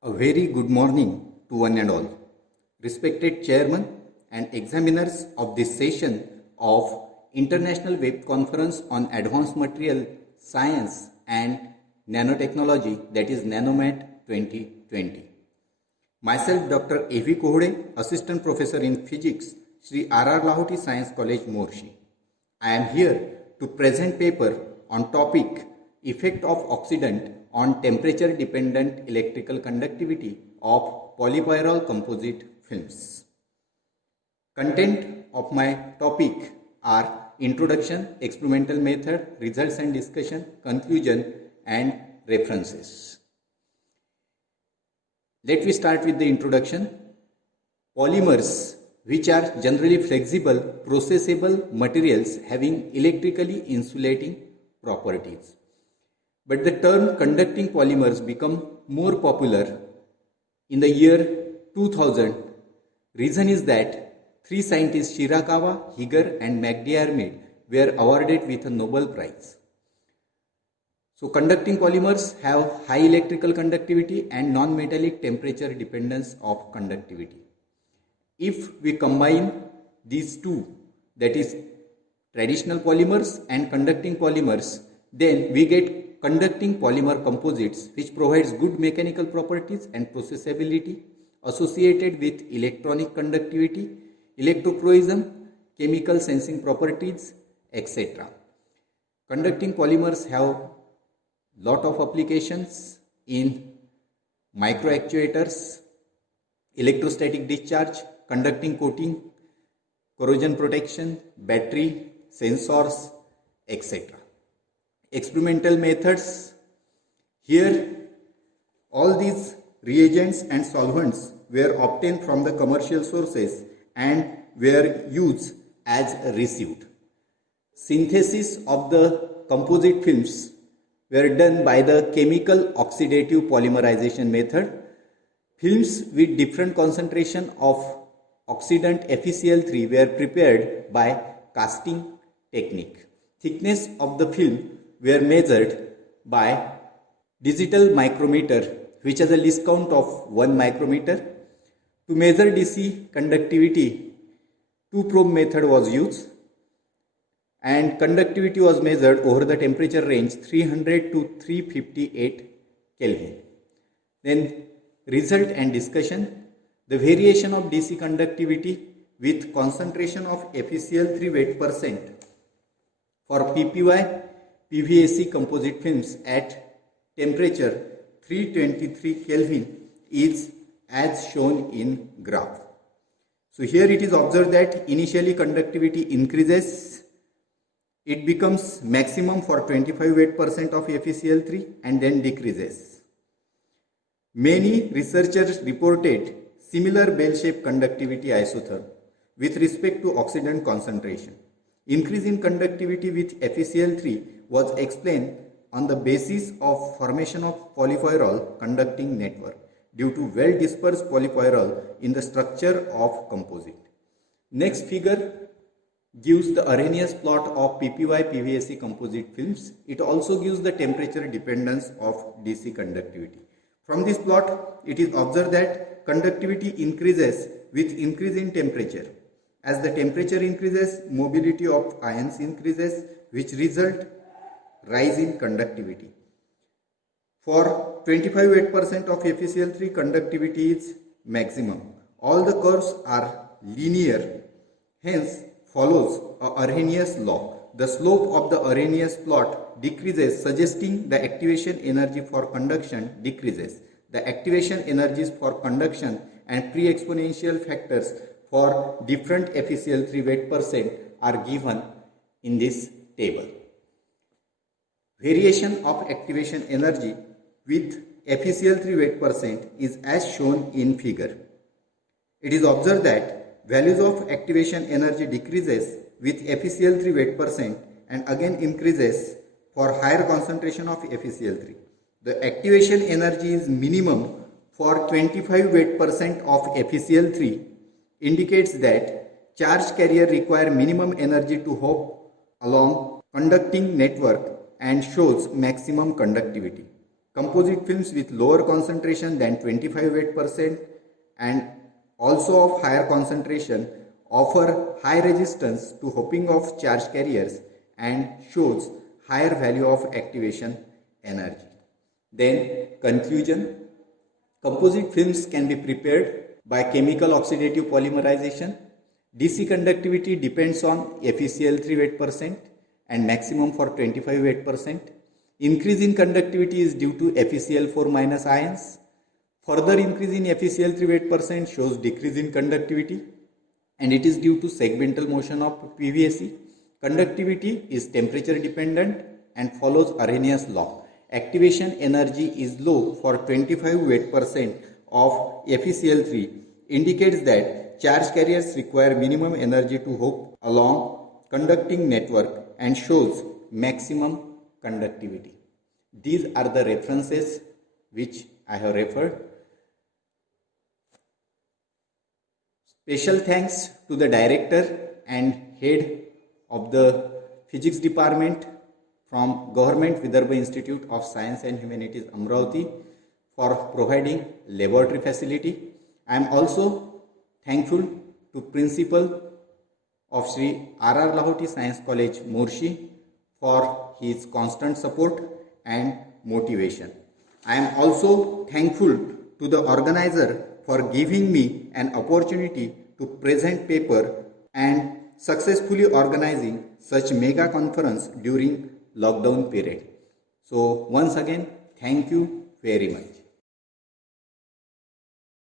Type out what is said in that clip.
A very good morning to one and all. Respected Chairman and examiners of this session of International Web Conference on Advanced Material Science and Nanotechnology, that is NanoMat 2020. Myself, Dr. A.V. Kohde, Assistant Professor in Physics, Sri R.R. Lahoti Science College, Morshi. I am here to present paper on topic Effect of Oxidant on Temperature Dependent Electrical Conductivity of Polypyrrole Composite Films. Content of my topic are Introduction, Experimental Method, Results and Discussion, Conclusion and References. Let me start with the introduction. Polymers, which are generally flexible, processable materials having electrically insulating properties. But the term conducting polymers become more popular in the year 2000. Reason is that three scientists Shirakawa, Higer and McDiarmid were awarded with a Nobel Prize. So conducting polymers have high electrical conductivity and non-metallic temperature dependence of conductivity. If we combine these two, that is traditional polymers and conducting polymers, then we get conducting polymer composites which provides good mechanical properties and processability associated with electronic conductivity, electrochroism, chemical sensing properties, etc. Conducting polymers have lot of applications in microactuators, electrostatic discharge, conducting coating, corrosion protection, battery, sensors, etc. Experimental methods. Here all these reagents and solvents were obtained from the commercial sources and were used as received. Synthesis of the composite films were done by the chemical oxidative polymerization method. Films with different concentration of oxidant FeCl3 were prepared by casting technique. Thickness of the film were measured by digital micrometer, which has a least count of 1 micrometer. To measure DC conductivity, two-probe method was used and conductivity was measured over the temperature range 300 to 358 Kelvin. Then result and discussion. The variation of DC conductivity with concentration of FeCl3 weight percent for PPY PVAC composite films at temperature 323 Kelvin is as shown in graph. So here it is observed that initially conductivity increases, it becomes maximum for 25 weight percent of FeCl3 and then decreases. Many researchers reported similar bell-shaped conductivity isotherm with respect to oxidant concentration. Increase in conductivity with FeCl3 was explained on the basis of formation of polypyrrole conducting network due to well dispersed polypyrrole in the structure of composite. Next figure gives the Arrhenius plot of PPY PVAC composite films. It also gives the temperature dependence of DC conductivity. From this plot, it is observed that conductivity increases with increase in temperature. As the temperature increases, mobility of ions increases, which result rise in conductivity. For 25 weight percent of FeCl3, conductivity is maximum. All the curves are linear, hence follows a Arrhenius law. The slope of the Arrhenius plot decreases, suggesting the activation energy for conduction decreases. The activation energies for conduction and pre-exponential factors for different FeCl3 weight percent are given in this table. Variation of activation energy with FeCl3 weight percent is as shown in figure. It is observed that values of activation energy decreases with FeCl3 weight percent and again increases for higher concentration of FeCl3. The activation energy is minimum for 25 weight percent of FeCl3, indicates that charge carrier require minimum energy to hop along conducting network and shows maximum conductivity. composite films with lower concentration than 25 weight% and also of higher concentration offer high resistance to hopping of charge carriers and shows higher value of activation energy. Then conclusion, composite films can be prepared by chemical oxidative polymerization. DC conductivity depends on FeCl3 weight% and maximum for 25 weight%. Increase in conductivity is due to FeCl4 minus ions. Further increase in FeCl3 weight% shows decrease in conductivity, and it is due to segmental motion of PVSE. Conductivity is temperature dependent and follows Arrhenius law. Activation energy is low for 25 weight% of FeCl3, indicates that charge carriers require minimum energy to hop along conducting network and shows maximum conductivity. These are the references which I have referred. Special thanks to the director and head of the physics department from Government Vidarbha Institute of Science and Humanities, Amravati, for providing laboratory facility. I am also thankful to Principal of Sri R.R. Lahoti Science College, Morshi, for his constant support and motivation. I am also thankful to the organizer for giving me an opportunity to present paper and successfully organizing such mega conference during lockdown period. So once again, thank you very much.